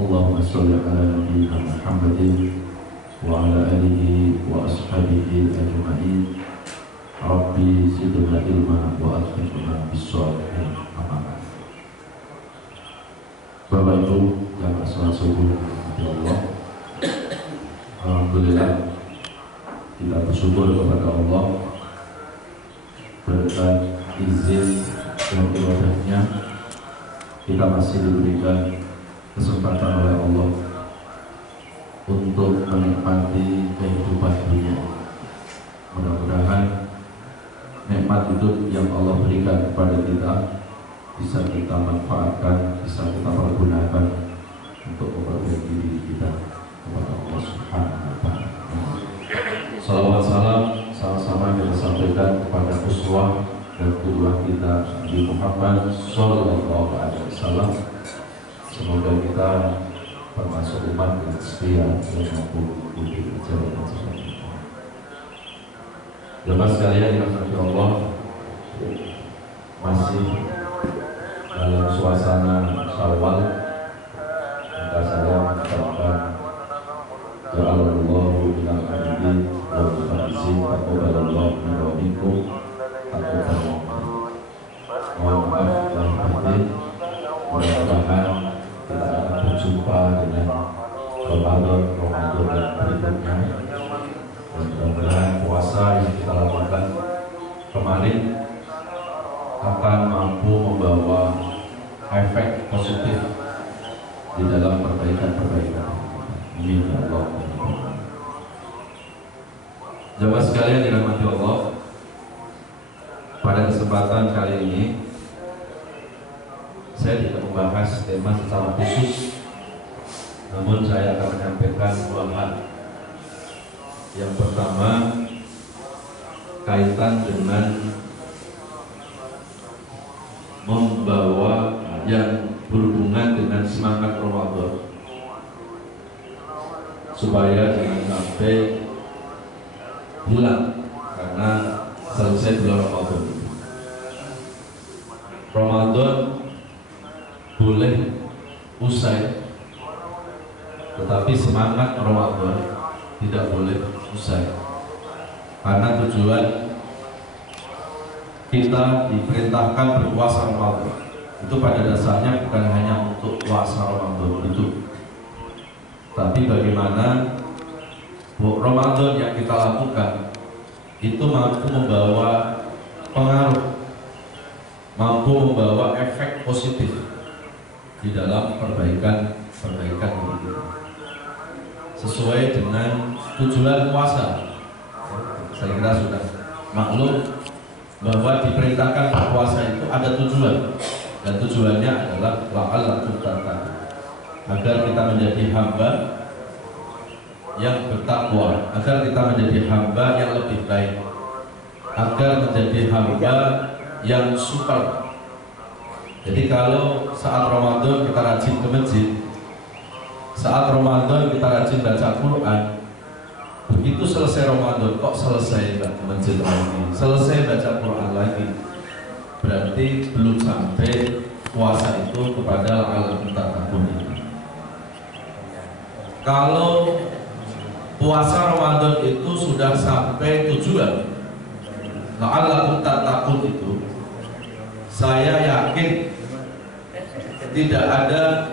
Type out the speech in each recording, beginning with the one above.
Allahumma sholli ala nabiyyina Muhammadin wa ala alihi wa ashabihi ajma'in. Rabbi zidna ilma wa adkhilna bis-shalihin. Amin. Bapak Ibu yang salat subuh ya Allah, alhamdulillah kita bersyukur kepada Allah berkat izin dan iradahnya kita masih diberikan kesempatan oleh Allah untuk menikmati kehidupan dunia. Mudah-mudahan nikmat itu yang Allah berikan kepada kita bisa kita manfaatkan, bisa kita pergunakan untuk memperbaiki diri kita kepada Allah Subhanahu wa Ta'ala. Salawat salam sama-sama kita sampaikan kepada uswah dan qudwah kita Nabi Muhammad sallallahu alaihi wasallam. Semoga kita termasuk umat yang setia dan mampu budi ajaran dan sebagainya. Jemaah sekalian yang dirahmati Allah, masih dalam suasana Syawal, maka saya mengucapkan ja'alallahu minal hamidin wa mufaizin taqabbalallahu minna wa minkum taqabbalallahu. Mohon maaf lahir batin, mudah-mudahan kita akan berjumpa dengan Ramadan yang berikutnya, dan mudah-mudahan puasa yang kita lakukan kemarin akan mampu membawa efek positif di dalam perbaikan-perbaikan. Amin ya Allah. Jemaah sekalian dirahmati Allah, pada kesempatan kali ini saya tidak membahas tema secara khusus, namun saya akan menyampaikan dua hal. Yang pertama kaitan dengan membawa yang berhubungan dengan semangat Ramadan, supaya jangan sampai hilang karena selesai bulan Ramadan. Ramadan boleh usai, tetapi semangat Ramadan tidak boleh usai, karena tujuan kita diperintahkan berpuasa Ramadan itu pada dasarnya bukan hanya untuk puasa Ramadan itu, tapi bagaimana Ramadan yang kita lakukan itu mampu membawa pengaruh, mampu membawa efek positif di dalam perbaikan diri kita, sesuai dengan tujuan puasa. Saya kira sudah maklum bahwa diperintahkan berpuasa itu ada tujuan, dan tujuannya adalah la'allakum tattaqun, agar kita menjadi hamba yang bertakwa, agar kita menjadi hamba yang lebih baik, agar menjadi hamba yang super. Jadi kalau saat Ramadan kita rajin ke masjid, saat Ramadan kita rajin baca Quran, begitu selesai Ramadan kok selesai nggak ke masjid lagi, selesai baca Quran lagi, berarti belum sampai puasa itu kepada la'allakum tattaqun ini. Kalau puasa Ramadan itu sudah sampai tujuan la'allakum tattaqun itu, saya yakin tidak ada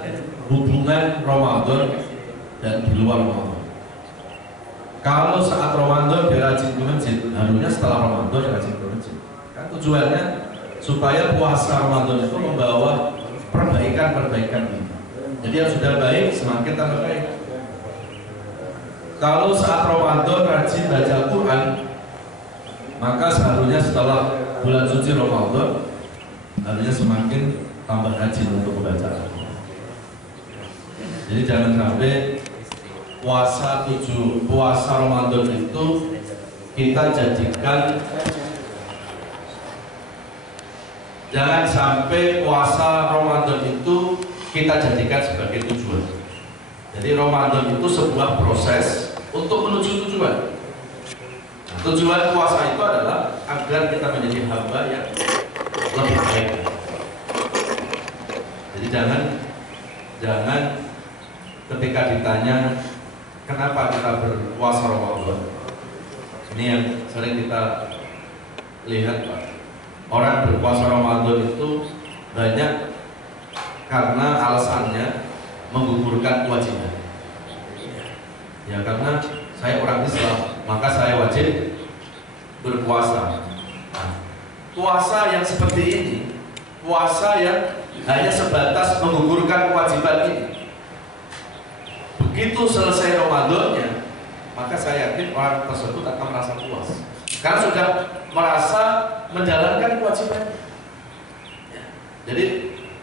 hubungan Ramadan dan di luar Ramadan. Kalau saat Ramadan dia rajin ke masjid, harusnya setelah Ramadan dia rajin ke masjid. Kan tujuannya supaya puasa Ramadan itu membawa perbaikan ini. Jadi yang sudah baik semakin tambah baik. Kalau saat Ramadan rajin baca Quran, maka seharusnya setelah bulan suci Ramadan harusnya semakin tambah rajin untuk membaca Al-Quran. Jadi jangan sampai puasa Ramadan itu kita jadikan, jangan sampai puasa Ramadan itu kita jadikan sebagai tujuan. Jadi Ramadan itu sebuah proses untuk menuju tujuan. Nah, tujuan puasa itu adalah agar kita menjadi hamba yang lebih baik. Jadi jangan ketika ditanya kenapa kita berpuasa Ramadan. Ini yang sering kita lihat, Pak. Orang berpuasa Ramadan itu banyak karena alasannya menggugurkan kewajiban. Ya karena saya orang Islam, maka saya wajib berpuasa. Nah, puasa yang seperti ini, puasa yang hanya sebatas menggugurkan kewajiban ini, begitu selesai Ramadannya, maka saya yakin orang tersebut akan merasa puas karena sudah merasa menjalankan kewajibannya. Jadi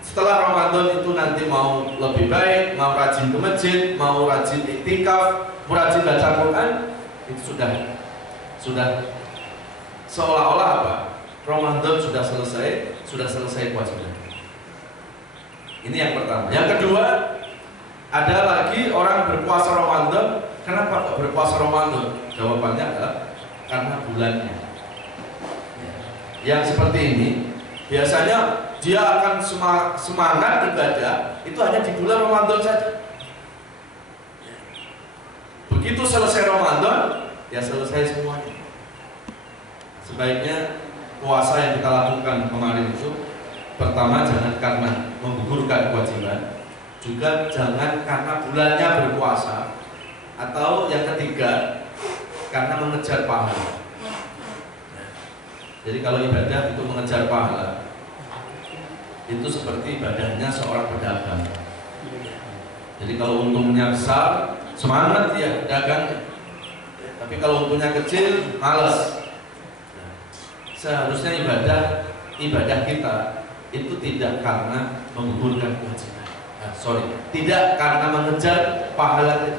setelah Ramadan itu nanti mau lebih baik, mau rajin ke masjid, mau rajin iktikaf, mau rajin baca Quran, itu sudah seolah-olah apa? Ramadan sudah selesai kewajiban. Ini yang pertama. Yang kedua, ada lagi orang berpuasa Ramadan. Kenapa kok berpuasa Ramadan? Jawabannya adalah karena bulannya. Yang seperti ini biasanya dia akan semangat ibadah itu hanya di bulan Ramadan saja. Begitu selesai Ramadan, ya selesai semuanya. Sebaiknya puasa yang kita lakukan kemarin itu, pertama jangan karena menggugurkan kewajiban, juga jangan karena bulannya berpuasa, atau yang ketiga karena mengejar pahala. Jadi kalau ibadah itu mengejar pahala, itu seperti ibadahnya seorang pedagang. Jadi kalau untungnya besar, semangat dia dagangnya. Tapi kalau untungnya kecil, malas. Seharusnya ibadah kita itu tidak karena menggugurkan kewajiban. Tidak karena mengejar pahala.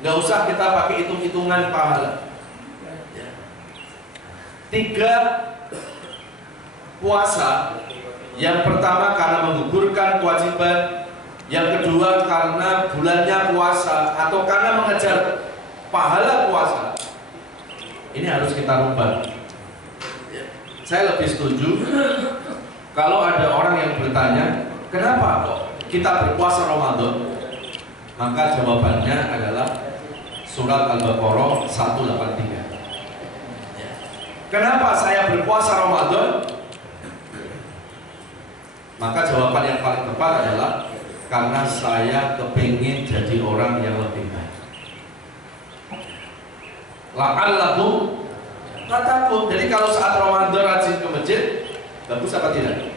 Nggak usah kita pakai hitung-hitungan pahala. 3 puasa. Yang pertama karena menggugurkan kewajiban, yang kedua karena bulannya puasa atau karena mengejar pahala puasa. Ini harus kita rubah. Saya lebih setuju kalau ada orang yang bertanya, kenapa kok kita berpuasa Ramadan? Maka jawabannya adalah surat Al-Baqarah 183. Kenapa saya berpuasa Ramadan? Maka jawaban yang paling tepat adalah karena saya kepingin jadi orang yang lebih baik. La'allakum tattaqun. Jadi kalau saat Ramadan rajin ke masjid, bagus apa tidak?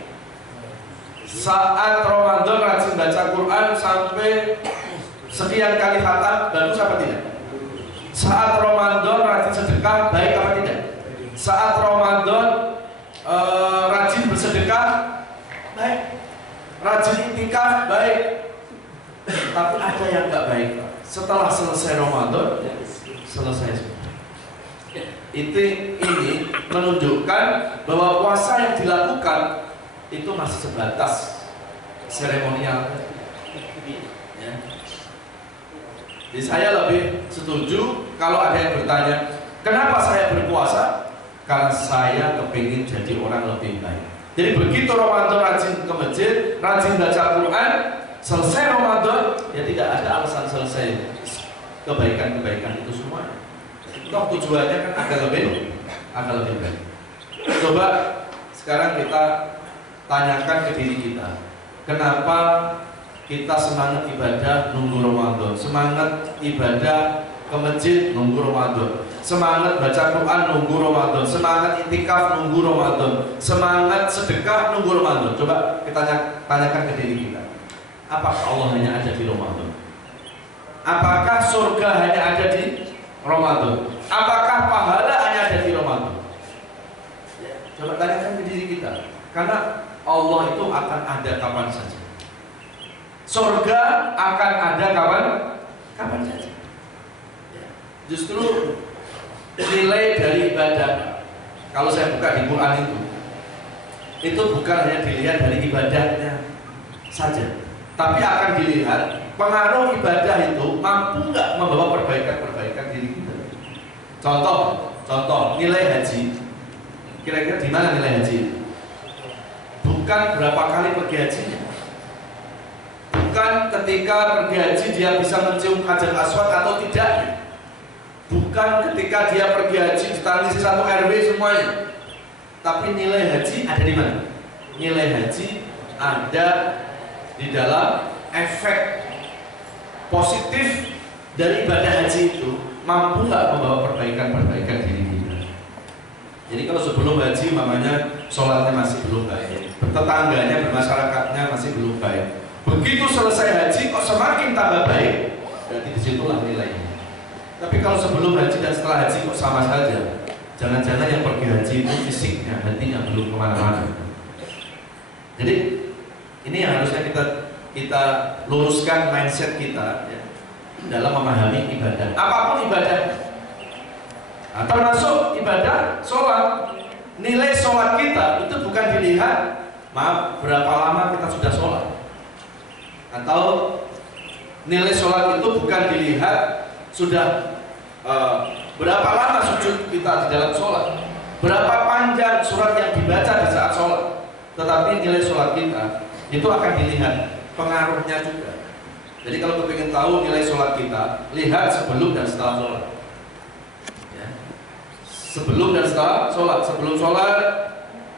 Saat Ramadan rajin baca Quran sampai sekian kali khatam, bagus apa tidak? Saat Ramadan rajin sedekah, baik apa tidak? Saat Ramadan rajin bersedekah, baik. Rajin iktikaf, baik. Tapi ada yang nggak baik. Setelah selesai Ramadan, selesai semua. Ini menunjukkan bahwa puasa yang dilakukan itu masih sebatas seremonial. Ya. Jadi saya lebih setuju kalau ada yang bertanya, kenapa saya berpuasa? Karena saya kepingin jadi orang lebih baik. Jadi begitu Ramadan rajin ke masjid, rajin baca Quran, selesai Ramadan, ya tidak ada alasan selesai kebaikan-kebaikan itu semua. Toh tujuannya kan agak lebih baik. Coba sekarang kita tanyakan ke diri kita, kenapa kita semangat ibadah nunggu Ramadan, semangat ibadah ke masjid nunggu Ramadan, semangat baca Quran nunggu Ramadan, semangat iktikaf nunggu Ramadan, semangat sedekah nunggu Ramadan. Coba kita tanyakan ke diri kita, apakah Allah hanya ada di Ramadan? Apakah surga hanya ada di Ramadan? Apakah pahala hanya ada di Ramadan? Coba tanyakan ke diri kita, karena Allah itu akan ada kapan saja. Surga akan ada kapan saja. Justru nilai dari ibadah, kalau saya buka di Quran itu bukan hanya dilihat dari ibadahnya saja, tapi akan dilihat pengaruh ibadah itu mampu nggak membawa perbaikan diri kita. Contoh nilai haji. Kira-kira di mana nilai haji? Bukan berapa kali pergi hajinya, bukan bukan ketika pergi haji dia bisa mencium Hajar Aswad atau tidaknya, bukan ketika dia pergi haji ditangisi satu RW semuanya, tapi nilai haji ada di mana? Nilai haji ada di dalam efek positif dari ibadah haji itu, mampu nggak membawa perbaikan-perbaikan diri kita. Jadi kalau sebelum haji mamanya sholatnya masih belum baik, tetangganya bermasyarakatnya masih belum baik, begitu selesai haji kok semakin tambah baik, berarti disitulah nilainya. Tapi kalau sebelum haji dan setelah haji kok sama saja, jangan-jangan yang pergi haji itu fisiknya, hatinya belum kemana-mana. Jadi ini yang harusnya kita luruskan mindset kita ya, dalam memahami ibadah. Apapun ibadah, nah, termasuk ibadah sholat. Nilai sholat kita itu bukan dilihat, maaf, berapa lama kita sudah sholat, atau nilai sholat itu bukan dilihat sudah berapa lama sujud kita di dalam sholat, berapa panjang surat yang dibaca di saat sholat, tetapi nilai sholat kita itu akan dilihat pengaruhnya juga. Jadi kalau kita ingin tahu nilai sholat kita, lihat sebelum dan setelah sholat. Sebelum dan setelah sholat. Sebelum sholat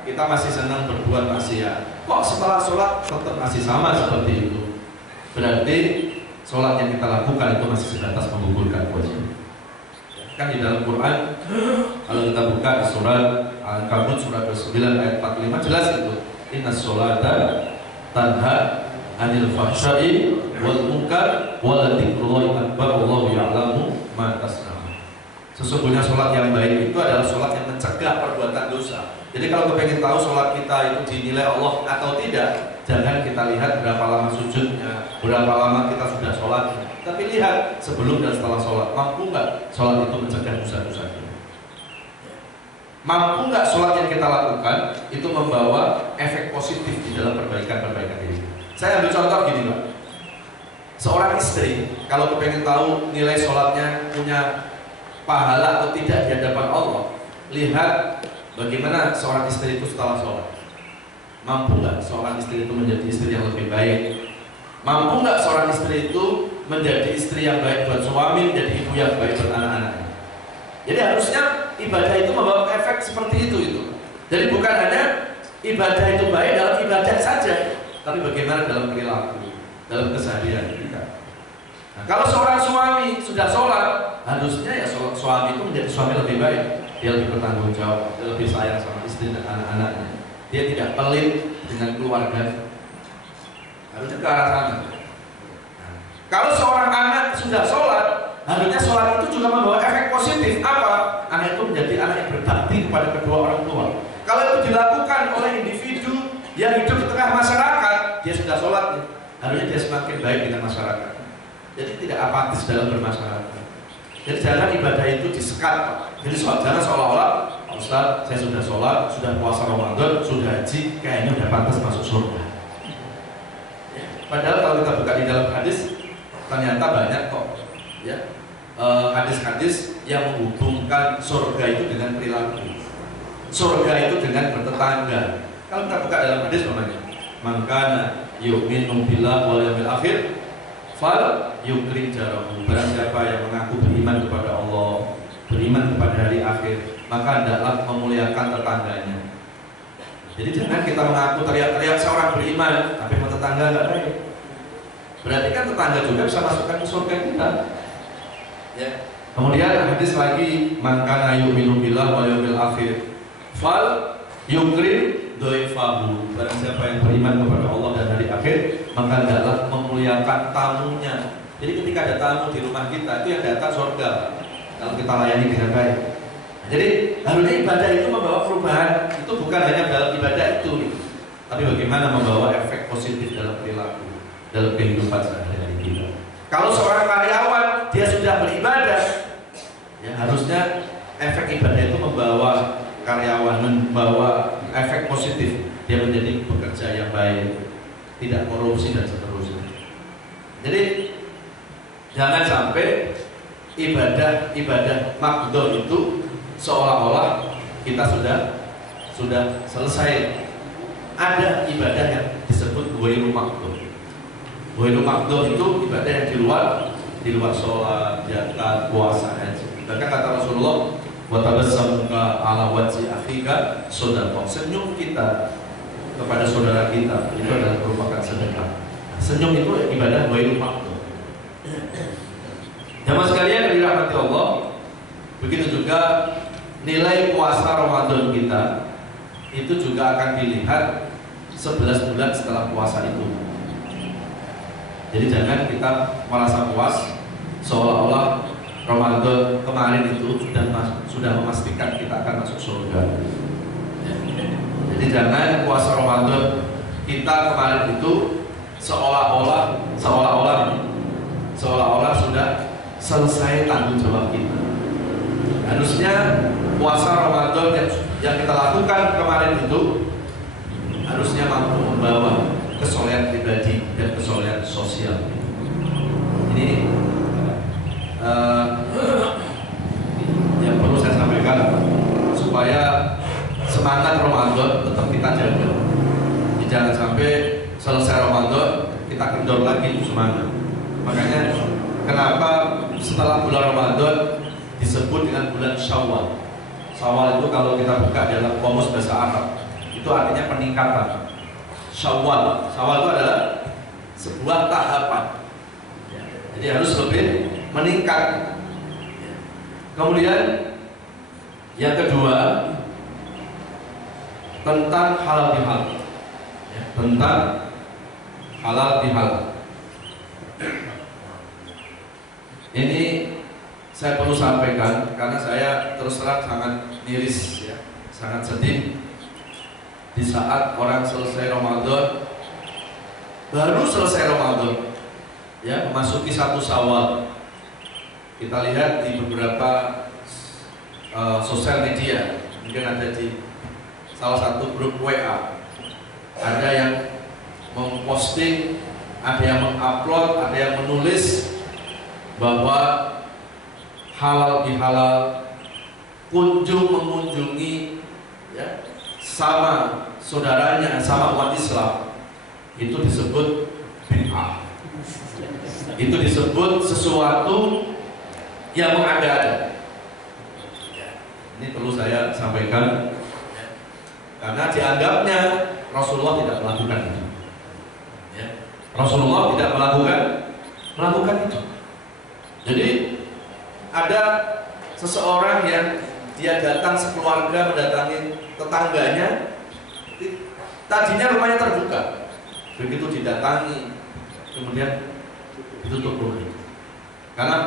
kita masih senang berbuat maksiat, kok setelah sholat tetap masih sama seperti itu, berarti sholat yang kita lakukan itu masih sebatas menggugurkan kewajiban. Kan di dalam Quran kalau kita buka di surat Al-Ankabut surat 29 ayat 45 jelas itu, inna sholata tanha anil fahsya'i wal munkar wa la dzikrullahi akbar wallahu ya'lamu ma tasna'un. Sesungguhnya sholat yang baik itu adalah sholat yang mencegah perbuatan dosa. Jadi kalau kita ingin tahu sholat kita itu dinilai Allah atau tidak, jangan kita lihat berapa lama sujudnya, berapa lama kita sudah sholat, tapi lihat sebelum dan setelah sholat. Mampu nggak sholat itu mencegah dosa-dosa kita? Mampu nggak sholat yang kita lakukan itu membawa efek positif di dalam perbaikan diri? Saya ambil contoh gini Pak. Seorang istri kalau kepengen tahu nilai sholatnya punya pahala atau tidak di hadapan Allah, lihat bagaimana seorang istri itu setelah sholat. Mampu nggak seorang istri itu menjadi istri yang lebih baik? Mampu nggak seorang istri itu menjadi istri yang baik buat suami, menjadi ibu yang baik buat anak-anaknya? Jadi harusnya ibadah itu membawa efek seperti itu. Jadi bukan hanya ibadah itu baik dalam ibadah saja, tapi bagaimana dalam perilaku, dalam keseharian kita. Nah, kalau seorang suami sudah sholat, harusnya ya suami itu menjadi suami lebih baik. Dia lebih bertanggung jawab, dia lebih sayang sama istri dan anak-anaknya. Dia tidak pelit dengan keluarga. Harusnya ke arah sana. Nah, kalau seorang anak sudah sholat, harusnya sholat itu juga membawa efek positif. Apa? Anak itu menjadi anak yang berbakti kepada kedua orang tua. Kalau itu dilakukan oleh individu yang hidup di tengah masyarakat, dia sudah sholat, harusnya dia semakin baik dengan masyarakat. Jadi tidak apatis dalam bermasyarakat. Jadi jangan ibadah itu disekat. Jadi jangan seolah-olah, Ustaz, saya sudah sholat, sudah puasa Ramadan, sudah haji, kayaknya udah pantas masuk surga. Ya. Padahal kalau kita buka di dalam hadis, ternyata banyak kok, ya, hadis-hadis yang menghubungkan surga itu dengan perilaku, surga itu dengan bertetangga. Kalau kita buka dalam hadis namanya, "Mangkana yu'minu billah wal yawmil akhir fal yukrim jarahu." Barang siapa yang mengaku beriman kepada Allah, beriman kepada hari akhir, maka hendaklah memuliakan tetangganya. Jadi jangan kita mengaku teriak-teriak seorang beriman, tapi tetangga nggak baik. Berarti kan tetangga juga bisa masukkan ke surga kita. Ya. Kemudian hadis lagi, "Man kana yu'minu billah wal yawmil akhir fal yukrim dhaifahu." Barang siapa yang beriman kepada Allah dan hari akhir, maka hendaklah memuliakan tamunya. Jadi ketika ada tamu di rumah kita, itu yang datang surga kalau kita layani dengan baik. Jadi harusnya ibadah itu membawa perubahan. Itu bukan hanya dalam ibadah itu, tapi bagaimana membawa efek positif dalam perilaku, dalam kehidupan sehari-hari kita. Kalau seorang karyawan dia sudah beribadah, ya harusnya efek ibadah itu membawa karyawan, membawa efek positif. Dia menjadi pekerja yang baik, tidak korupsi dan seterusnya. Jadi jangan sampai ibadah maqdhah itu seolah-olah kita sudah selesai. Ada ibadah yang disebut ghairu maqdhah. Ghairul Maghdubi itu ibadah yang di luar sholat, zakat, puasa, haji. Bahkan kata Rasulullah, wa tabassamuka ala wajhi akhika shadaqah. Senyum kita kepada saudara kita itu adalah merupakan sedekah. Senyum itu ibadah ghairul maghdubi. Jamaah sekalian yang dirahmati Allah, begitu juga nilai puasa Ramadan kita itu juga akan dilihat 11 bulan setelah puasa itu. Jadi jangan kita merasa puas seolah-olah Ramadan kemarin itu sudah memastikan kita akan masuk surga. Jadi jangan puasa Ramadan kita kemarin itu seolah-olah sudah selesai tanggung jawab kita. Harusnya puasa Ramadan yang kita lakukan kemarin itu harusnya mampu membawa kesolehan pribadi dan kesolehan sosial. Ini yang perlu saya sampaikan supaya semangat Ramadan tetap kita jaga. Jangan sampai selesai Ramadan kita kendor lagi itu semangat. Makanya kenapa setelah bulan Ramadan disebut dengan bulan Syawal. Syawal itu kalau kita buka dalam kamus bahasa Arab itu artinya peningkatan. Syawal itu adalah sebuah tahapan. Jadi harus lebih meningkat. Kemudian yang kedua tentang halal bihalal. Tentang halal bihalal. Ini saya perlu sampaikan karena saya terus terang sangat miris, ya, sangat sedih di saat orang selesai Ramadan, baru selesai Ramadan, ya, memasuki 1 Syawal. Kita lihat di beberapa sosial media, mungkin ada di salah satu grup WA, ada yang memposting, ada yang mengupload, ada yang menulis bahwa halal bihalal kunjung mengunjungi, ya, sama saudaranya, sama umat Islam, itu disebut bid'ah. Itu disebut sesuatu yang mengada-ada. Ini perlu saya sampaikan karena dianggapnya Rasulullah tidak melakukan itu. Ya. Rasulullah tidak melakukan itu. Jadi ada seseorang yang dia datang sekeluarga mendatangi tetangganya, tadinya rumahnya terbuka, begitu didatangi kemudian ditutup rumah karena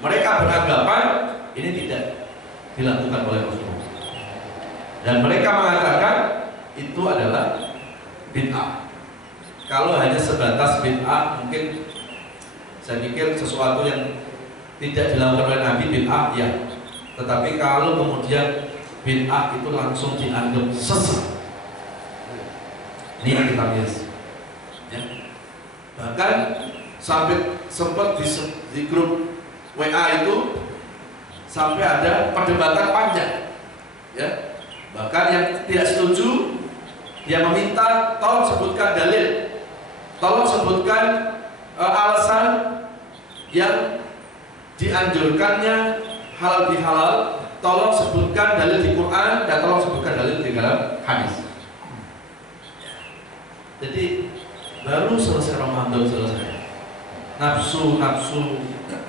mereka beranggapan ini tidak dilakukan oleh Rasulullah dan mereka mengatakan itu adalah bid'ah. Kalau hanya sebatas bid'ah mungkin saya pikir sesuatu yang tidak dilakukan oleh Nabi bid'ah, ya. Tetapi kalau kemudian bid'ah itu langsung dianggap sesat, ini yang kita lihat, ya. Bahkan sampai sempat di grup WA itu sampai ada perdebatan panjang, ya. Bahkan yang tidak setuju dia meminta tolong sebutkan dalil, tolong sebutkan alasan yang dianjurkannya halal bihalal, tolong sebutkan dalil di Quran dan tolong sebutkan dalil di dalam hadis. Jadi baru selesai Ramadan, selesai nafsu,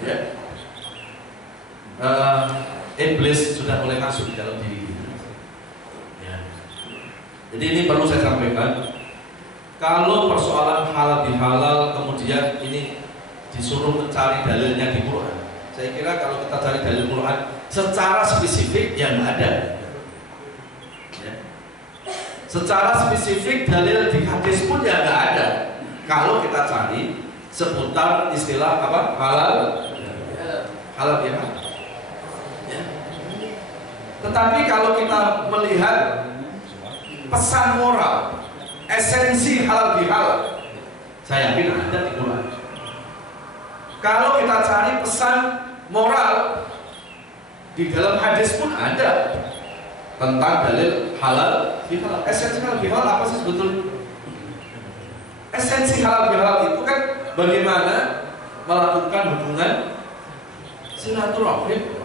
ya, iblis sudah mulai masuk di dalam diri kita. Ya. Jadi ini perlu saya sampaikan. Kalau persoalan halal bihalal kemudian ini disuruh mencari dalilnya di Quran, saya kira kalau kita cari dalil Quran secara spesifik ya nggak ada. Ya. Secara spesifik dalil di hadis pun ya nggak ada. Kalau kita cari seputar istilah apa halal bihalal. Ya. Tetapi kalau kita melihat pesan moral, esensi halal bihalal, saya yakin ada di Quran. Kalau kita cari pesan moral di dalam hadis pun ada tentang dalil halal bihalal. Esensi halal bihalal apa sih sebetulnya? Esensi halal bihalal itu kan bagaimana melakukan hubungan silaturahim.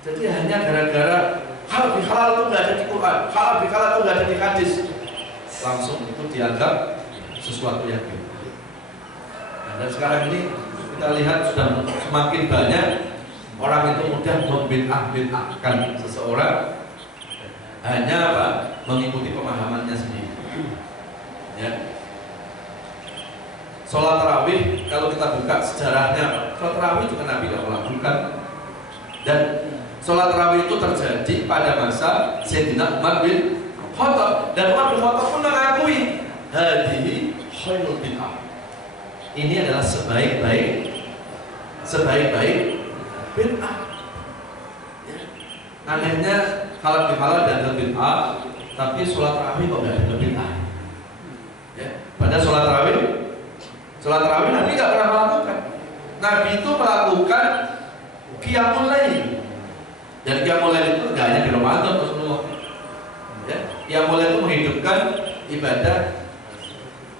Jadi hanya gara-gara halal bihalal itu nggak ada di Quran, halal bihalal itu nggak ada di hadis, langsung itu dianggap sesuatu yang beda. Dan sekarang ini kita lihat sudah semakin banyak orang itu mudah membid'ah-bid'ahkan seseorang hanya apa? Mengikuti pemahamannya sendiri. Ya. Sholat tarawih kalau kita buka sejarahnya, sholat tarawih juga Nabi tidak melakukan, dan sholat tarawih itu terjadi pada masa Sayyidina Umar bin Khattab, dan Umar bin Khattab pun mengakui hadihi khairul bid'ah. Ini adalah sebaik-baik bid'ah. Ya. Anehnya halal bihalal dan bid'ah, tapi sholat tarawih kok nggak ada bid'ah. Ya. Pada sholat tarawih Nabi nggak pernah melakukan. Nabi itu melakukan qiyamul lail. Dan qiyamul lail itu nggak hanya di Ramadan, Rasulullah. Ya. Qiyamul lail itu menghidupkan ibadah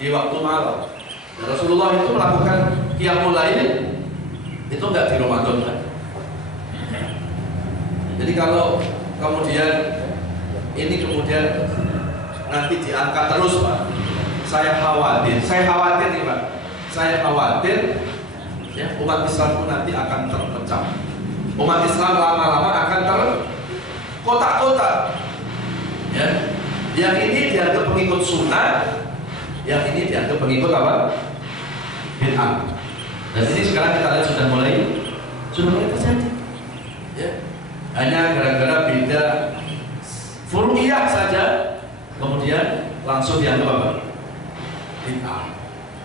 di waktu malam. Dan Rasulullah itu melakukan qiyamul lail itu nggak di Ramadan kan? Jadi kalau kemudian nanti diangkat terus Pak, saya khawatir nih Pak, saya khawatir ya, umat Islam itu nanti akan terpecah. Umat Islam lama-lama akan terkotak-kotak. Ya, yang ini dianggap pengikut sunnah, yang ini dianggap pengikut apa? Bid'ah. Dan ini sekarang kita lihat sudah mulai terjadi. Ya. Hanya gara-gara beda furu'iyah saja, kemudian langsung dianggap apa? Bid'ah.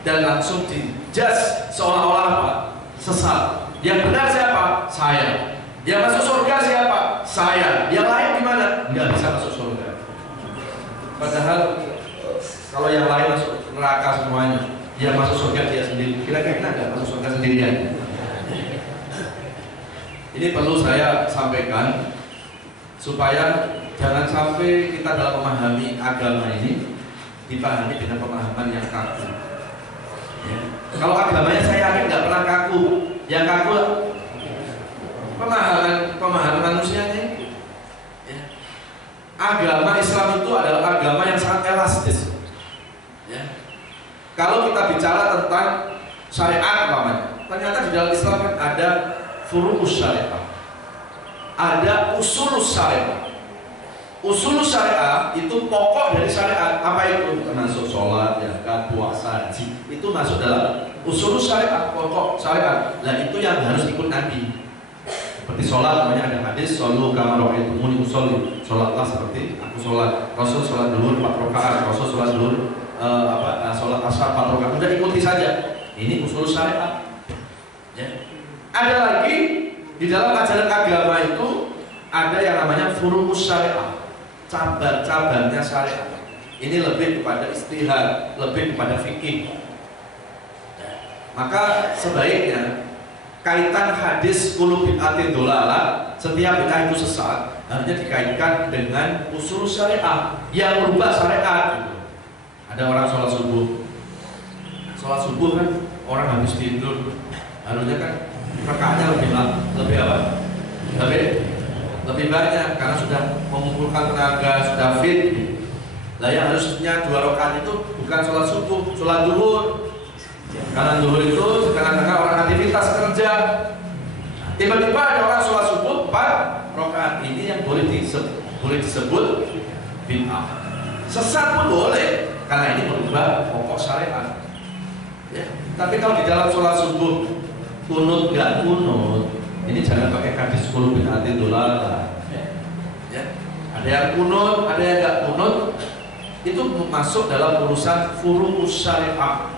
Dan langsung dijudge seolah-olah apa? Sesat. Yang benar siapa? Saya. Yang masuk surga siapa? Saya. Yang lain gimana? Nggak bisa masuk surga. Padahal kalau yang lain masuk neraka semuanya, yang masuk surga dia sendiri. Kira-kira nggak masuk surga sendirian? Ini perlu saya sampaikan supaya jangan sampai kita dalam memahami agama ini dipahami dengan pemahaman yang kaku. Ya. Kalau agamanya saya yakin nggak pernah kaku, yang kaku pemahaman manusianya. Ya. Agama Islam itu adalah agama yang sangat elastis. Ya. Kalau kita bicara tentang syariat, ternyata di dalam Islam kan ada furu'us syariah, ada usulus syariah. Usulus syariah itu pokok dari syariat. Apa itu? Termasuk sholat, zakat, puasa, haji. Itu masuk dalam usulus syariah, pokok syariat. Dan itu yang harus ikut Nabi. Seperti sholat, namanya ada hadis, shollu kama ra'aitumuni usolli. Sholatlah seperti aku sholat. Rasul sholat zuhur 4 rakaat, Rasul sholat zuhur sholat asar 4 rakaat. Udah ikuti saja. Ini usulus syariah. Ya. Ada lagi di dalam ajaran agama itu ada yang namanya furu'us syariah, cabang-cabangnya syariat. Ini lebih kepada istihad, lebih kepada fikih. Maka sebaiknya kaitan hadis kullu bid'atin dhalalah, setiap bid'ah itu sesat, harusnya dikaitkan dengan usul syariah yang merubah syariat. Ada orang sholat subuh kan orang habis tidur, harusnya kan rakaatnya lebih apa? Lebih banyak karena sudah mengumpulkan tenaga, sudah fit. Lah yang harusnya 2 rakaat itu bukan sholat subuh, sholat zuhur. Karena zuhur itu di tengah-tengah orang aktivitas kerja. Tiba-tiba ada orang sholat subuh 4 rakaat. Ini yang boleh disebut bid'ah. Sesat pun boleh karena ini merubah pokok syariat. Ya. Tapi kalau di dalam sholat subuh kunut nggak kunut, ini jangan pakai hadis kullu bid'atin dhalalah. Ya. Ada yang kunut, ada yang nggak kunut, itu masuk dalam urusan furu'us syariah.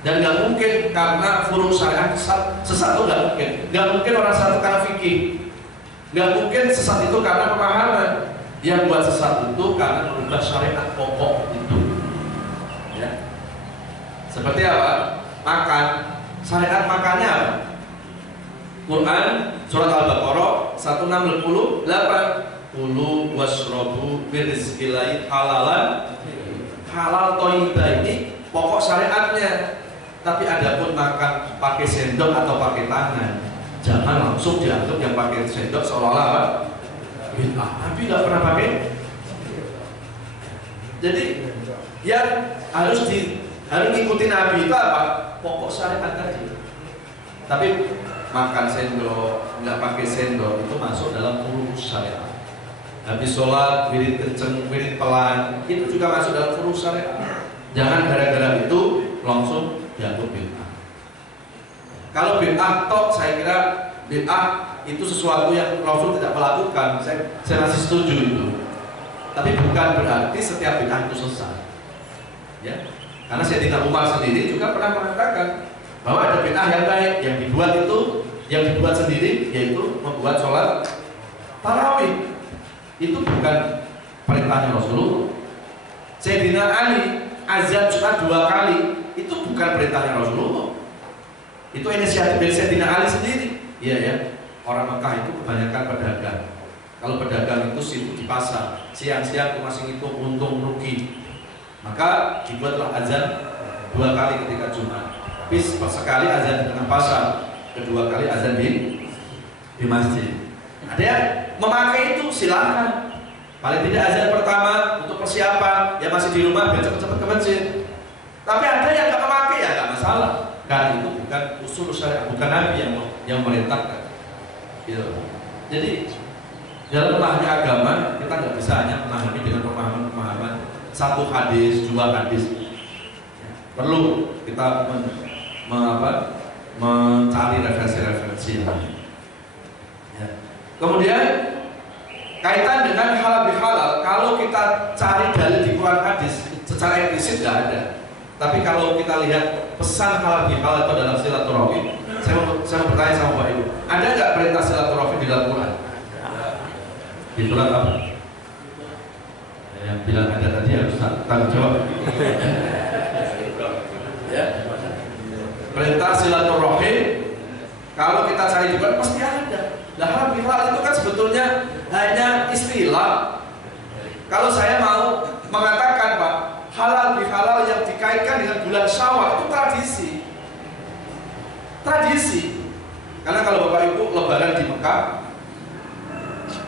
Dan nggak mungkin karena furu'us syariah sesat itu nggak mungkin orang sesat karena fikih, nggak mungkin sesat itu karena pemahaman. Yang buat sesat itu karena merubah syariat pokok itu. Ya. Seperti apa? Makan. Syariat makannya apa? Quran surat Al-Baqarah 168. Kulu wasrobu birizqillahi halalan. Halal thayyibah ini pokok syariatnya. Tapi ada pun makan pakai sendok atau pakai tangan, jangan langsung dianggap yang pakai sendok seolah-olah apa? Bid'ah. Nabi nggak pernah pakai. Jadi yang harus ngikutin Nabi itu apa? Pokok syariat tadi. Tapi makan sendok, nggak pakai sendok itu masuk dalam urus syariat. Habis sholat, wirid kenceng, wirid pelan, itu juga masuk dalam urus syariat. Jangan gara-gara itu langsung dianggap bid'ah. Kalau bid'ah toh, saya kira bid'ah itu sesuatu yang Rasul tidak melakukan. Saya masih setuju itu. Tapi bukan berarti setiap bid'ah itu sesat. Ya, karena Sayyidina Umar sendiri juga pernah mengatakan bahwa ada bid'ah yang baik yang dibuat sendiri, yaitu membuat sholat tarawih. Itu bukan perintahnya Rasulullah. Sayyidina Ali azan cuma 2 kali, itu bukan perintahnya Rasulullah. Itu inisiatif dari Sayyidina Ali sendiri. Iya ya, orang Mekah itu kebanyakan pedagang. Kalau pedagang itu situ di pasar, siang-siang masih ngitung untung rugi, maka dibuatlah azan 2 kali ketika Jumat. Tapi sekali azan di tengah pasar, kedua kali azan di masjid. Ada yang memakai itu silakan. Paling tidak azan pertama untuk persiapan, ya masih di rumah biar cepat-cepat ke masjid. Tapi ada yang nggak memakai, ya nggak masalah. Karena itu bukan usul syariat, bukan Nabi yang merintahkan. Gitu. Jadi dalam memahami agama kita nggak bisa hanya memahami dengan pemahaman satu hadis, 2 hadis. Ya, perlu kita mencari referensi-referensi yang lain. Ya. Kemudian kaitan dengan halal bihalal, kalau kita cari dalil di Quran hadis secara implisit nggak ada. Tapi kalau kita lihat pesan halal bihalal itu adalah silaturahim, saya mau bertanya sama Pak Ibu, ada nggak perintah silaturahim di dalam Quran? Di surat apa? Yang bilang ada tadi harus tanggung jawab. Ya. Perintah silaturahim kalau kita cari di Quran pasti ada. Nah, halal bihalal itu kan sebetulnya hanya istilah. Kalau saya mau mengatakan Pak, halal bihalal yang dikaitkan dengan bulan Syawal itu tradisi. Karena kalau Bapak Ibu lebaran di Mekah,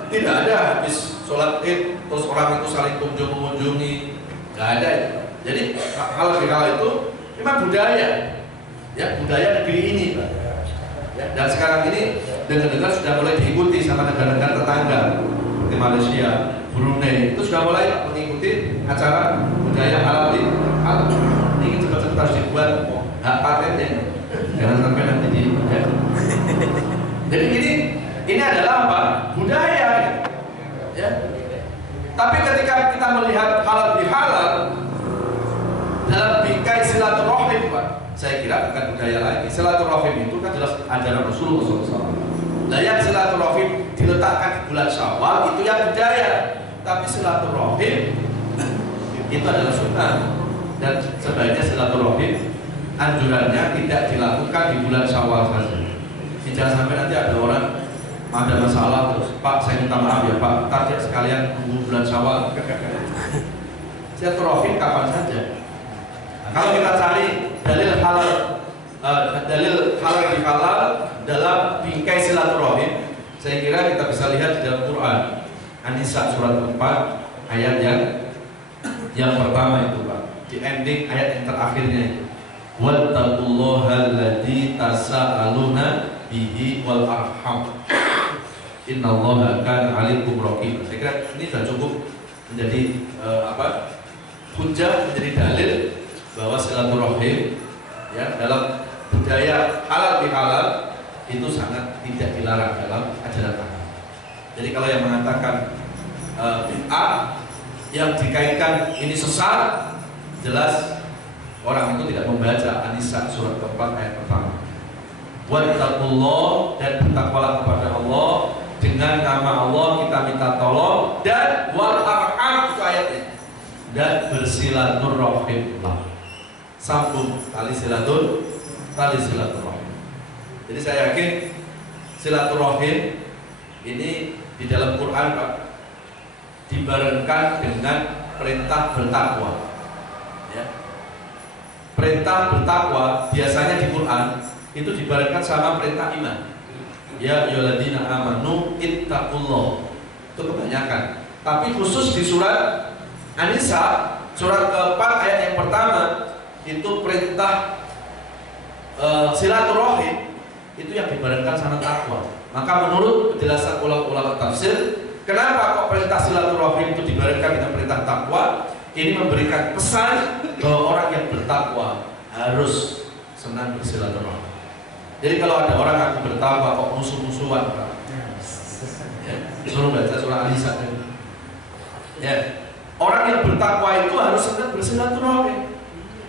tidak ada habis sholat Id terus orang itu saling mengunjungi, nggak ada itu. Jadi halal bihalal itu memang budaya, ya budaya negeri ini Pak. Ya, dan sekarang ini dengar-dengar sudah mulai diikuti sama negara-negara tetangga seperti Malaysia, Brunei, itu sudah mulai mengikuti acara budaya halal di halal. Ini cepat-cepat harus dibuat hak patennya, jangan sampai nanti di. Ya. Jadi ini adalah apa? Budaya. Ya. Tapi ketika kita melihat halal bihalal dalam bingkai silaturahim, Pak, saya kira bukan budaya lagi. Silaturahim itu kan jelas ajaran Rasulullah SAW. Nah, yang silaturahim diletakkan di bulan Syawal itu yang budaya. Tapi silaturahim itu adalah sunnah, dan sebaiknya silaturahim anjurannya tidak dilakukan di bulan Syawal saja. Jangan sampai nanti ada orang ada masalah terus, Pak saya minta maaf ya Pak, tadi sekalian tunggu bulan Syawal. Silaturahim kapan saja. Nah, kalau kita cari dalil halal bihalal dalam bingkai silaturahim, saya kira kita bisa lihat di dalam Quran. An-Nisa surat 4 ayat yang pertama itu Pak, di ending ayat yang terakhirnya itu, wattaqullaha alladzi tasaaluna bihi wal arham innallaha kana 'alaikum raqib. Saya kira ini sudah cukup menjadi hujah, menjadi dalil bahwa silaturahim ya dalam budaya halal bihalal itu sangat tidak dilarang dalam ajaran agama. Jadi kalau yang mengatakan bid'ah yang dikaitkan ini sesat, jelas orang itu tidak membaca An-Nisa surat keempat ayat pertama. Wattaqullah, dan bertakwalah kepada Allah, dengan nama Allah kita minta tolong, dan wal arham itu ayatnya, dan bersilaturahimlah, sambung tali silaturahim. Jadi saya yakin silaturahim ini di dalam Quran Pak dibarengkan dengan perintah bertakwa. Ya. perintah bertakwa biasanya di Quran itu dibarenkan sama perintah iman. Ya ayyuhalladzina amanu ittaqullah. Itu kebanyakan. Tapi khusus di surat An-Nisa, surat keempat ayat yang pertama itu perintah silaturahim itu yang dibarenkan sama takwa. Maka menurut penjelasan ulama tafsir, kenapa kok perintah silaturahim itu dibarenkan dengan perintah takwa? Ini memberikan pesan bahwa orang yang bertakwa harus senang bersilaturahim. Jadi kalau ada orang aku bertakwa kok musuh-musuhan, ya, suruh baca surah An-Nisa. Ya, orang yang bertakwa itu harus senang bersilaturahim.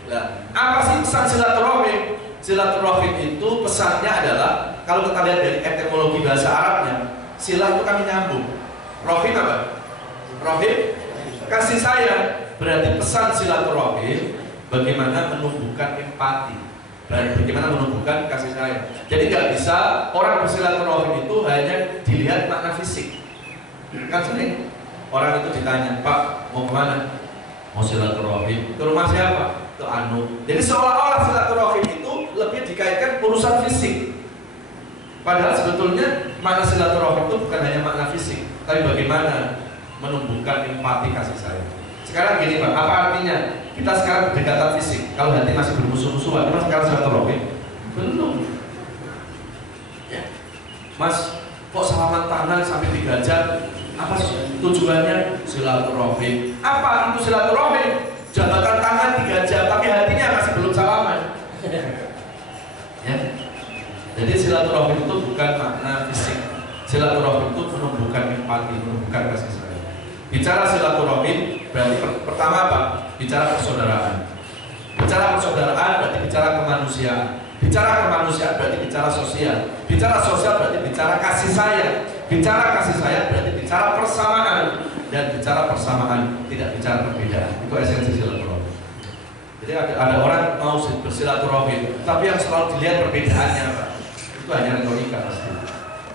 Nah, apa sih pesan silaturahim? Silaturahim itu pesannya adalah, kalau kita lihat dari etimologi bahasa Arabnya, silah itu kan menyambung. Rahim apa? Rahim kasih sayang. Berarti pesan silaturahim bagaimana menumbuhkan empati, bagaimana menumbuhkan kasih sayang. Jadi nggak bisa orang bersilaturahim itu hanya dilihat makna fisik. Kan sering orang itu ditanya, Pak mau kemana? Mau silaturahim. Ke rumah siapa? Ke Anu. Jadi seolah-olah silaturahim itu lebih dikaitkan urusan fisik. Padahal sebetulnya makna silaturahim itu bukan hanya makna fisik, tapi bagaimana menumbuhkan empati kasih sayang. Sekarang gini Pak, apa artinya kita sekarang berdekatan fisik? Kalau hati masih bermusuh-musuhan, memang sekarang silaturahim? Belum. Ya. Mas, kok salaman tangan sampai 3 jam? Apa tujuannya? Silaturahim. Apa itu silaturahim? Jabatan tangan 3 jam, tapi hatinya masih belum salaman. Ya. Jadi silaturahim itu bukan makna fisik. Silaturahim itu menumbuhkan empati, menumbuhkan kasih sayang. Bicara silaturahim berarti pertama apa? Bicara persaudaraan. Bicara persaudaraan berarti bicara kemanusiaan. Bicara kemanusiaan berarti bicara sosial. Bicara sosial berarti bicara kasih sayang. Bicara kasih sayang berarti bicara persamaan. Dan bicara persamaan tidak bicara perbedaan. Itu esensi silaturahim. Jadi ada orang mau bersilaturahim, tapi yang selalu dilihat perbedaannya apa? Itu hanya retorika pasti.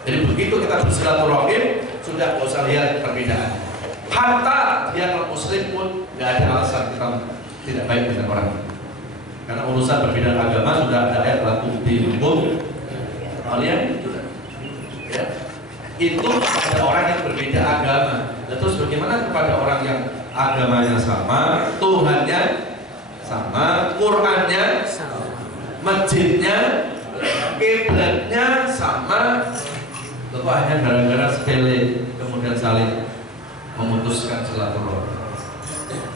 Jadi begitu kita bersilaturahim, sudah nggak usah lihat perbedaan. Hatta dia non muslim pun nggak ada alasan kita tidak baik dengan orang. Karena urusan perbedaan agama sudah ada ayat lakum dinukum kalian itu. Ya. Itu ada orang yang berbeda agama. Dan terus bagaimana kepada orang yang agamanya sama, Tuhannya sama, Qurannya sama, masjidnya, kiblatnya sama, tentu hanya gara-gara sepele kemudian saling memutuskan silaturahim.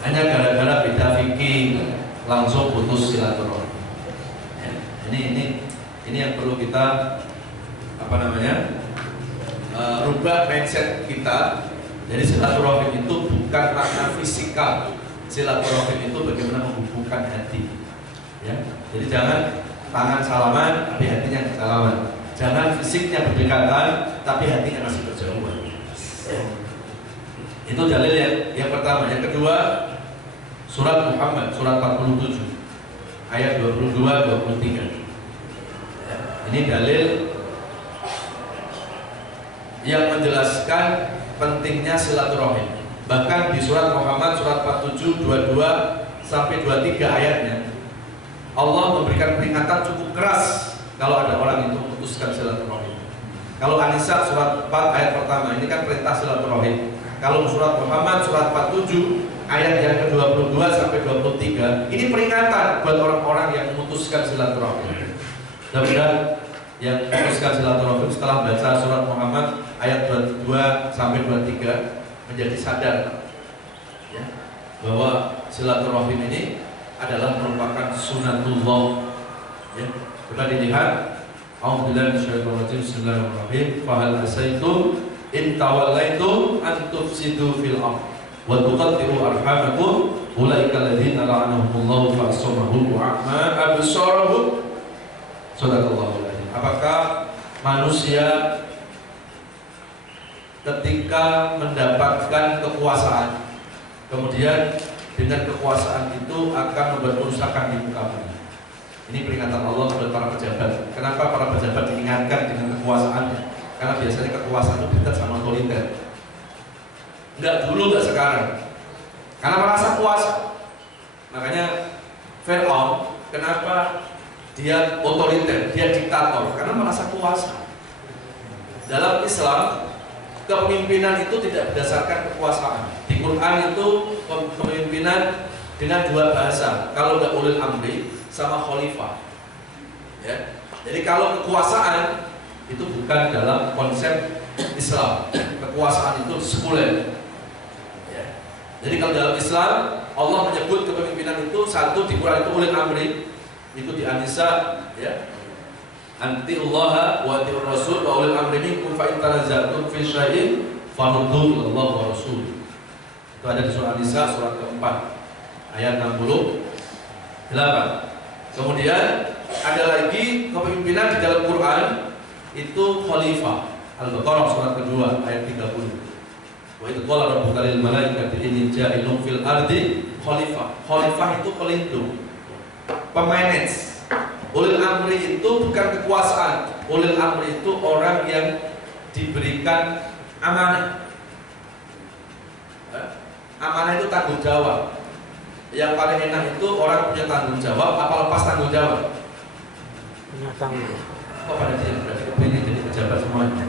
Hanya gara-gara beda fikih langsung putus silaturahim. Ya, ini yang perlu kita rubah mindset kita. Jadi silaturahim itu bukan makna fisikal. Silaturahim itu bagaimana menghubungkan hati. Ya, jadi jangan tangan salaman tapi hatinya tidak salaman. Jangan fisiknya berdekatan tapi hatinya masih berjauhan. Itu dalil yang pertama. Yang kedua, surat Muhammad surat 47 ayat 22-23. Ini dalil yang menjelaskan pentingnya silaturahim. Bahkan di surat Muhammad surat 47 22-23 ayatnya, Allah memberikan peringatan cukup keras kalau ada orang itu memutuskan silaturahim. Kalau An-Nisa surat 4 ayat pertama, ini kan perintah silaturahim. Kalau surat Muhammad surat 47 ayat yang ke-22 sampai 23, ini peringatan buat orang-orang yang memutuskan silaturahim. Mudah-mudahan yang memutuskan silaturahim setelah baca surat Muhammad ayat 22 sampai 23 menjadi sadar ya, bahwa silaturahim ini adalah merupakan sunatullah. Ya, kita dilihat A'udzubillahi minasyaitonir rajim. Bismillahirrahmanirrahim. Fa hal asaitum in tawallaitum an tufsidu fil ardh wa tuqatti'u arhamakum ulaika alladziina la'anahumullahu fa asammahum wa a'ma absarahum. Shadaqallahul adzim. Apakah manusia ketika mendapatkan kekuasaan, kemudian dengan kekuasaan itu akan membuat kerusakan di muka bumi? Ini peringatan Allah kepada para pejabat. Kenapa para pejabat diingatkan dengan kekuasaannya? Karena biasanya kekuasaan itu dekat sama otoriter. Enggak dulu, enggak sekarang. Karena merasa kuasa. Makanya Fir'aun Kenapa dia otoriter, dia diktator? Karena merasa kuasa. Dalam Islam, kepemimpinan itu tidak berdasarkan kekuasaan. Di Quran itu kepemimpinan dengan dua bahasa. Kalau nggak ulil amri sama khalifah. Ya. Jadi kalau kekuasaan itu bukan dalam konsep Islam. Kekuasaan itu sekuler. Ya. Jadi kalau dalam Islam Allah menyebut kepemimpinan itu satu di Quran itu ulil amri, itu di An-Nisa, ya. Antiullaha wa atiur rasul wa ulil amri minkum fa in tanaza'tum fi syai'in farudduhu ila Allah wa rasul. Itu ada di surah An-Nisa surat keempat ayat 68. Kemudian ada lagi kepemimpinan di dalam Quran itu khalifah. Al-Baqarah surat kedua ayat 30. Wa idz qala rabbuka lil malaikati inni ja'ilun fil ardi khalifah. Khalifah itu pelindung, pemanage. Ulil amri itu bukan kekuasaan. Ulil amri itu orang yang diberikan amanah. Amanah itu tanggung jawab. Yang paling enak itu orang punya tanggung jawab apa lepas tanggung jawab? Punya tanggung. Kok pada dia berarti kepingin jadi pejabat semuanya?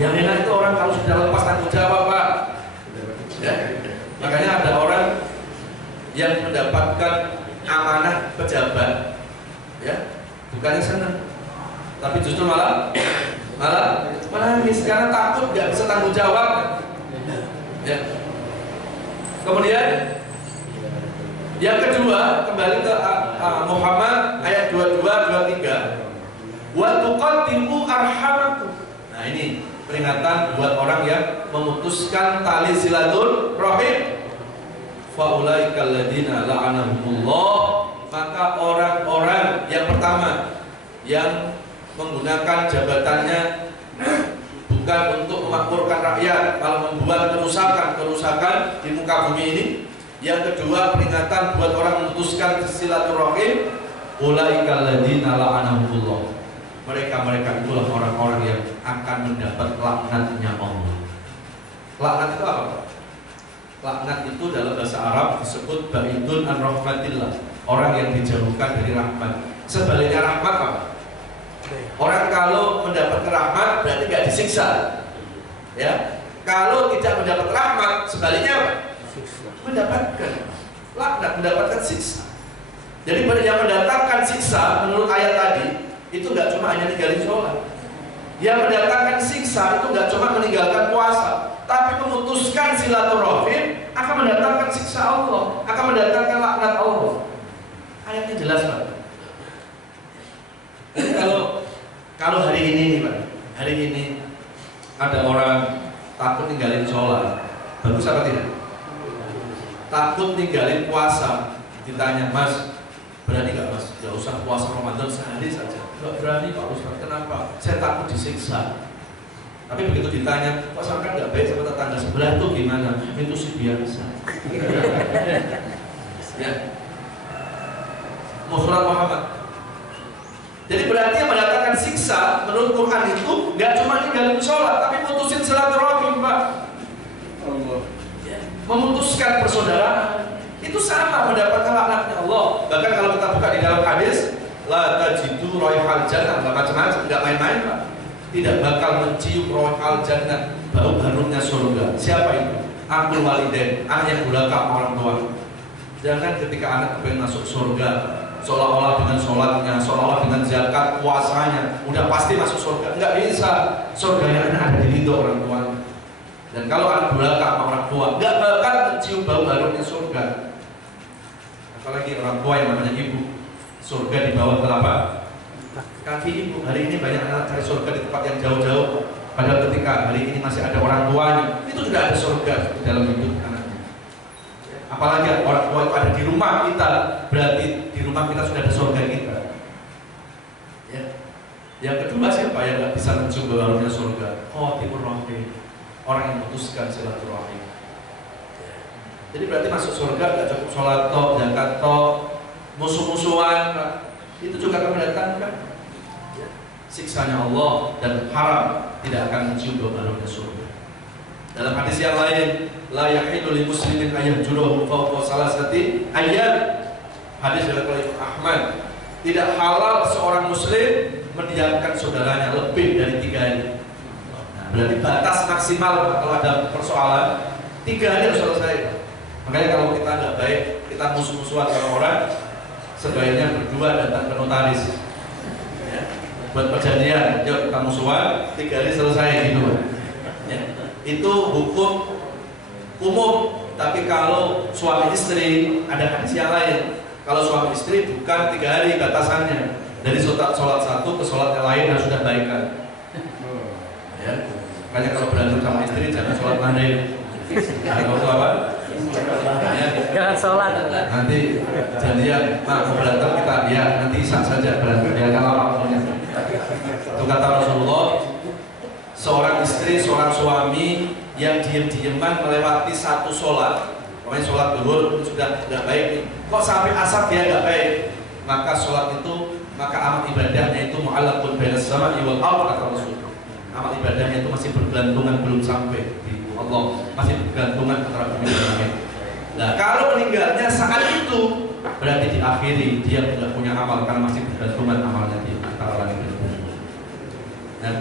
Yang enak itu orang kalau sudah lepas tanggung jawab, Pak. Ya? Makanya ada orang yang mendapatkan amanah pejabat, ya, bukannya senang, tapi justru malah menangis karena takut nggak bisa tanggung jawab. Ya. Kemudian yang kedua, kembali ke Muhammad ayat 22-23. Wa tuqaddimu arhamakum. Nah, ini peringatan buat orang yang memutuskan tali silatul rahim. Faulaikal ladzina la'anahumullah, maka orang-orang yang pertama yang menggunakan jabatannya bukan untuk memakmurkan rakyat, malah membuat kerusakan di muka bumi ini. Yang kedua, peringatan buat orang memutuskan silaturahim. Ulaikal ladzina la'anahumullah, mereka itulah orang-orang yang akan mendapat laknatnya Allah. Laknat itu apa? Laknat itu dalam bahasa Arab disebut ba'idun an rahmatillah, orang yang dijauhkan dari rahmat. Sebaliknya rahmat apa? Orang kalau mendapat rahmat berarti gak disiksa. Ya. Kalau tidak mendapat rahmat, sebaliknya apa? Mendapatkan laknat, mendapatkan siksa. Jadi yang mendatangkan siksa menurut ayat tadi itu nggak cuma hanya ninggalin sholat. Yang mendatangkan siksa itu nggak cuma meninggalkan puasa, tapi memutuskan silaturahim akan mendatangkan siksa Allah, akan mendatangkan laknat Allah. Ayatnya jelas, Pak. Jadi kalau hari ini nih, Pak, hari ini ada orang takut ninggalin sholat, bagus apa tidak? Takut ninggalin puasa, ditanya, Mas, berani gak Mas? Gak usah puasa Ramadan sehari saja. Gak berani Pak Ustaz, kenapa? Saya takut disiksa. Tapi begitu ditanya, kok sampai gak baik sama tetangga sebelah itu gimana? Itu sih biasa. Ya. Mau surat Muhammad. Jadi berarti yang mendatangkan siksa menurut Quran itu gak cuma ninggalin sholat, tapi putusin silaturahim, Pak. Allah. Memutuskan persaudaraan itu sama mendapatkan laknatnya Allah. Bahkan kalau kita buka di dalam hadis, la tajidu raihal jannah, macam-macam, enggak main-main, Pak. Tidak bakal mencium raihal jannah, bau harumnya surga. Siapa itu? Akul walidain, anak yang durhaka orang tua. Jangan ketika anak pengen masuk surga, seolah-olah dengan sholatnya, seolah-olah dengan zakat, puasanya, udah pasti masuk surga. Enggak bisa. Surganya anak ada di ridho orang tua. Dan kalau anak durhaka sama orang tua, nggak bakal mencium bau harumnya surga. Apalagi orang tua yang namanya ibu, surga di bawah telapak kaki ibu. Hari ini banyak anak cari surga di tempat yang jauh-jauh, padahal ketika hari ini masih ada orang tuanya, itu sudah ada surga di dalam hidup anaknya. Apalagi orang tua itu ada di rumah kita, berarti di rumah kita sudah ada surga kita. Ya. Yang kedua, siapa yang nggak bisa mencium bau harumnya surga? Khatibur rahim, orang yang memutuskan silaturahim. Jadi berarti masuk surga gak cukup sholat tok, zakat tok, musuh-musuhan, itu juga akan mendatangkan siksanya Allah dan haram, tidak akan mencium bau harumnya surga. Dalam hadis yang lain, la yahidu lil muslimin ayyahjuruhu fawqa salasati ayyam, Hadis dari Imam Ahmad, tidak halal seorang muslim mendiamkan saudaranya lebih dari 3 hari. Nah, berarti batas maksimal kalau ada persoalan 3 hari harus selesai. Makanya kalau kita nggak baik, kita musuh-musuhan sama orang, sebaiknya berdua datang ke notaris. Ya. Buat perjanjian, yuk kita musuhan, 3 hari selesai gitu. Ya. Itu hukum umum. Tapi kalau suami istri ada hadis yang lain. Kalau suami istri bukan 3 hari batasannya. Dari sholat satu ke sholat yang lain harus sudah baikan. Ya. Makanya kalau berantem sama istri jangan sholat maghrib. Kalau itu apa? Ya. Jangan sholat. Nanti janjian, mau berantem kita ya nanti sah saja berantem ya kalau waktunya. Itu kata Rasulullah. Seorang istri, seorang suami yang diem-dieman melewati satu sholat, pokoknya sholat zuhur itu sudah tidak baik nih. Kok sampai asar dia nggak baik? Maka sholat itu, maka amal ibadahnya itu mu'allaqun bainas sama'i wal ardh kata Rasul. Amal ibadahnya itu masih bergelantungan belum sampai di Allah, masih bergantungan antara bumi dan langit. Nah, kalau meninggalnya saat itu berarti diakhiri dia tidak punya amal karena masih bergantungan amalnya di antara langit dan bumi. Nah,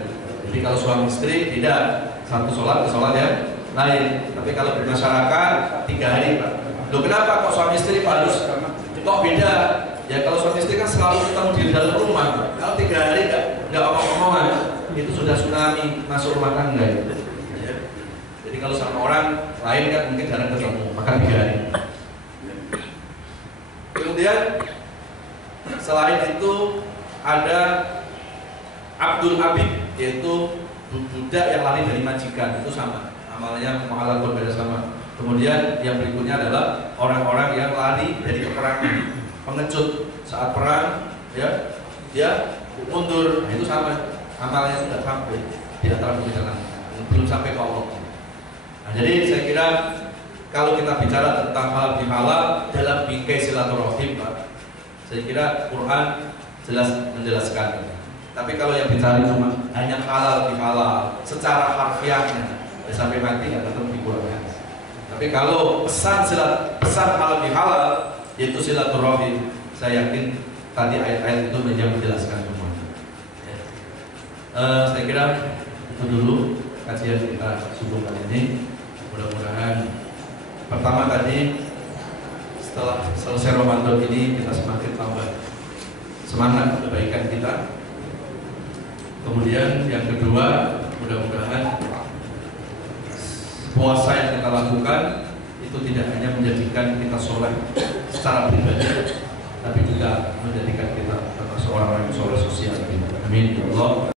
jadi kalau suami istri tidak satu sholat ke sholat yang lain. Tapi kalau di masyarakat 3 hari, Pak. Loh kenapa kok suami istri Pak harus kok beda? Ya kalau suami istri kan selalu ketemu di dalam rumah. Kalau 3 hari nggak omong-omongan, itu sudah tsunami masuk rumah tangga. Ya. Jadi kalau sama orang lain kan mungkin jarang ketemu, maka 3 hari. Kemudian selain itu ada Abdul Abid, yaitu budak yang lari dari majikan, itu sama amalnya mu'allaqun bainas sama. Kemudian yang berikutnya adalah orang-orang yang lari dari peperangan, pengecut saat perang, ya dia mundur, nah, itu sama amalnya tidak sampai di antara pembicaraan, belum sampai ke Allah. Nah, jadi saya kira kalau kita bicara tentang hal bihalal dalam bingkai silaturahim, Pak, saya kira Quran jelas menjelaskan. Tapi kalau yang bicara cuma hanya halal bihalal secara harfiahnya, ya sampai mati nggak ketemu di Quran. Tapi kalau pesan halal bihalal yaitu silaturahim, saya yakin tadi ayat-ayat itu menjelaskan semua. Saya kira itu dulu kajian kita subuh kali ini. Mudah-mudahan pertama tadi setelah selesai Ramadan ini kita semakin tambah semangat kebaikan kita. Kemudian yang kedua, mudah-mudahan puasa yang kita lakukan itu tidak hanya menjadikan kita soleh secara pribadi, tapi juga menjadikan kita seorang yang soleh sosial. Amin ya Allah.